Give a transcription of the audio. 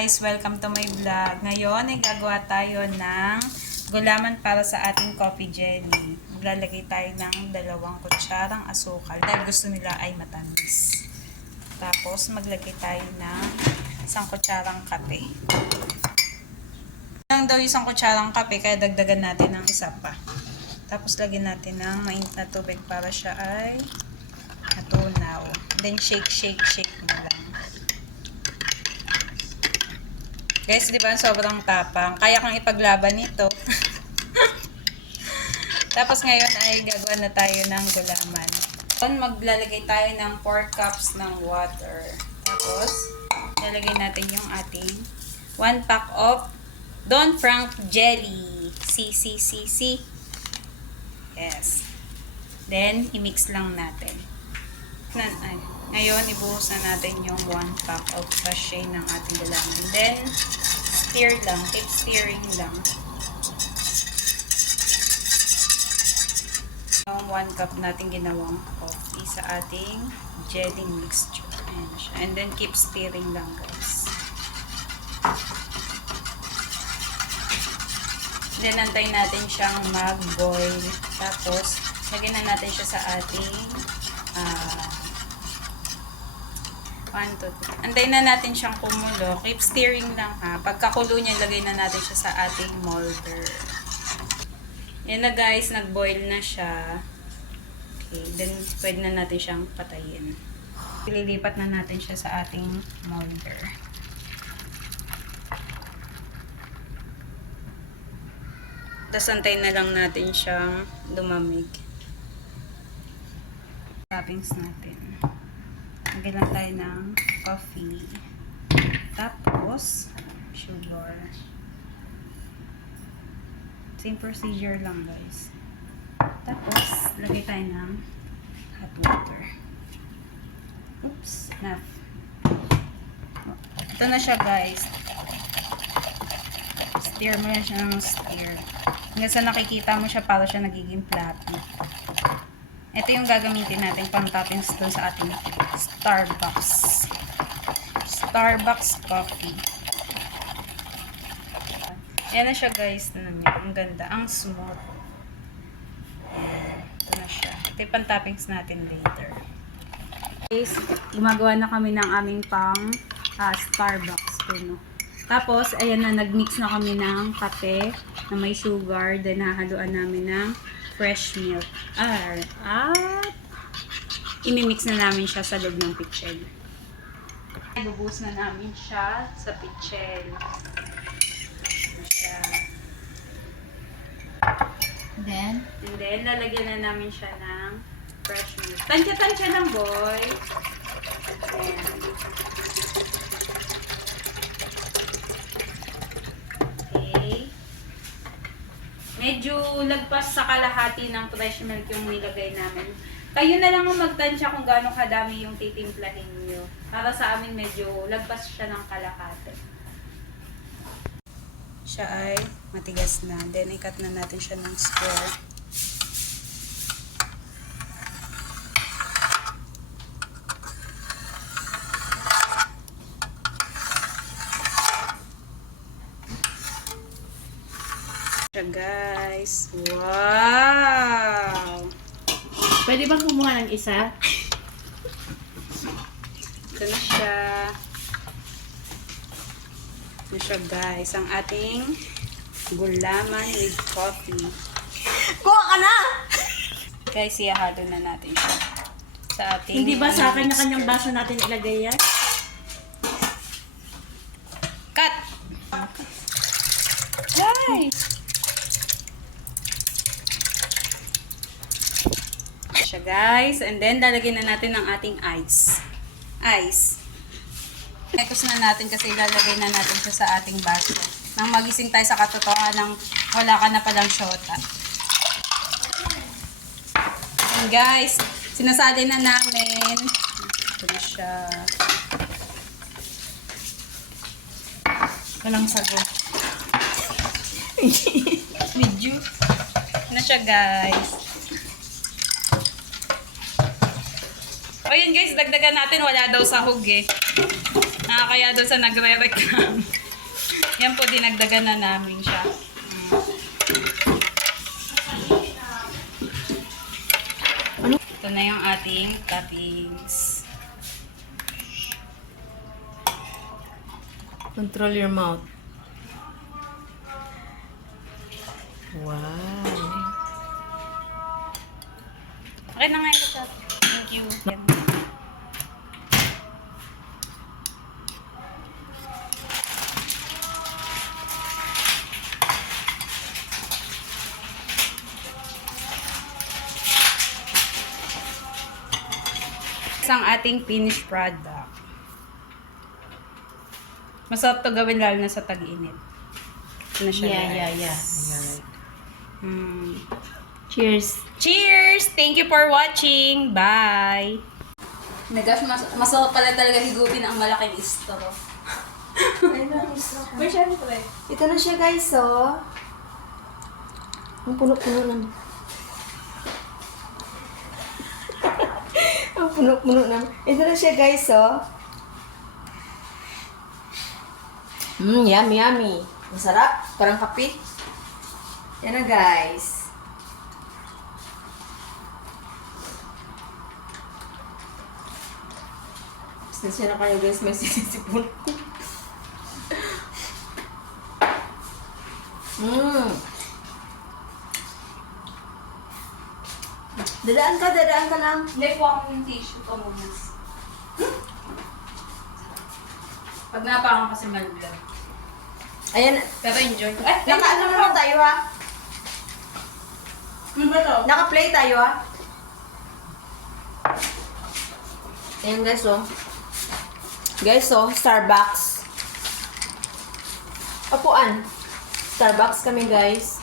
guys! Welcome to my vlog. Ngayon ay gagawa tayo ng gulaman para sa ating coffee jelly. Maglalagay tayo ng 2 kutsarang asukal dahil gusto nila ay matamis. Tapos maglagay tayo ng 1 kutsarang kape. Lang daw 1 kutsarang kape kaya dagdagan natin ng 1 pa. Tapos lagyan natin ng mainit na tubig para siya ay natunaw. Then shake mo lang. Guys, di ba sobrang tapang? Kaya kang ipaglaban nito. Tapos ngayon ay gagawa na tayo ng gulaman. Maglalagay tayo ng 4 cups ng water. Tapos, lalagay natin yung ating 1 pack of Don Frank Jelly. C. Yes. Then, i-mix lang natin. Ngayon, ibuhos na natin yung 1 pack of sachet ng ating gulaman. Then, stir lang. Keep stirring lang. Yung 1 cup natin ginawang coffee sa ating jelly mixture. Ayan siya. And then, keep stirring lang, guys. Then, antayin natin siyang mag-boil. Tapos, lagyan na natin siya sa ating 1, 2, 3. Antayin na natin siyang kumulo. Keep stirring lang ha. Pagkakulo niya, lagay na natin siya sa ating molder. Yan na guys, nag-boil na siya. Okay, then pwede na natin siyang patayin. Ililipat na natin siya sa ating molder. Tapos antayin na lang natin siyang lumamig. Toppings natin. Lagyan lang tayo ng coffee. Tapos, sugar. Same procedure lang guys. Tapos, lagay tayo ng hot water. Oops, enough. Ito na siya guys. Stir mo na siya ng stir. Hanggang sa nakikita mo siya para siya nagiging fluffy. Ito yung gagamitin natin pang toppings doon sa ating Starbucks coffee. Ayan na siya guys. Ang ganda. Ang smooth. Ito na siya. Ito yung pang toppings natin later. Guys, gumagawa na kami ng aming pang Starbucks. Tapos, ayan na. Nagmix na kami ng kape na may sugar. Then, hahaluan namin ng fresh milk. At imimix na namin siya sa loob ng pitchel. Ibubuhos na namin siya sa pitchel. And then, lalagyan na namin siya ng fresh milk. Tansya-tansya lang, boy. Ayan. Medyo lagpas sa kalahati ng fresh milk yung nilagay namin. Kayo na lang ang magtansya kung gaano kadami yung titimplahin nyo. Para sa amin medyo lagpas siya ng kalahati. Siya ay matigas na. Then ikat na natin siya ng square. Guys, wow! Pwede bang kumuha ng isa? Ito na siya. Ito siya guys, ang ating gulaman with coffee. Kuha ka na! Guys, ihahalo na natin siya sa ating Hindi ba sa kanya-kanyang baso natin ilagay yan? Cut! Guys! Siya guys, and then lalagyan na natin ng ating ice. Ekos na natin kasi ilalagay na natin siya sa ating baso. Nang magising tayo sa katotohanan ng wala ka na palang shota. And guys, sinasali na namin. Ito na siya. Walang sago. Medyo. Ito na siya guys. O yun guys, dagdagan natin. Wala daw sahog eh. Nakakaya doon sa nagre-reclam. Yan po, dinagdagan na namin siya. Ito na yung ating toppings. Control your mouth. Wow. Okay na nga ito. Thank you. Ang ating finished product. Masarap to gawin lalo na sa tag-init. Ito na siya. guys. Cheers. Cheers! Thank you for watching. Bye! Gosh, masarap pala talaga higupin ang malaking straw. May syempre. Ito na siya guys, oh. Ang puno-puno naman. Ang puno-puno naman. Ito na siya guys, oh. Yummy, yummy. Masarap. Parang kape. Yan na guys. Pasensya na kayo guys, may sinisipon. Dadaan ka lang. Hindi po ako yung tissue pa muna. Pag napakan kasi malaglag. Ayan, Pero enjoy. Ay, naka-ano naman tayo ha? Ano ba to? Naka-play tayo ha? Ayan guys, oh. Guys, oh, Starbucks. Upuan. Starbucks kami guys.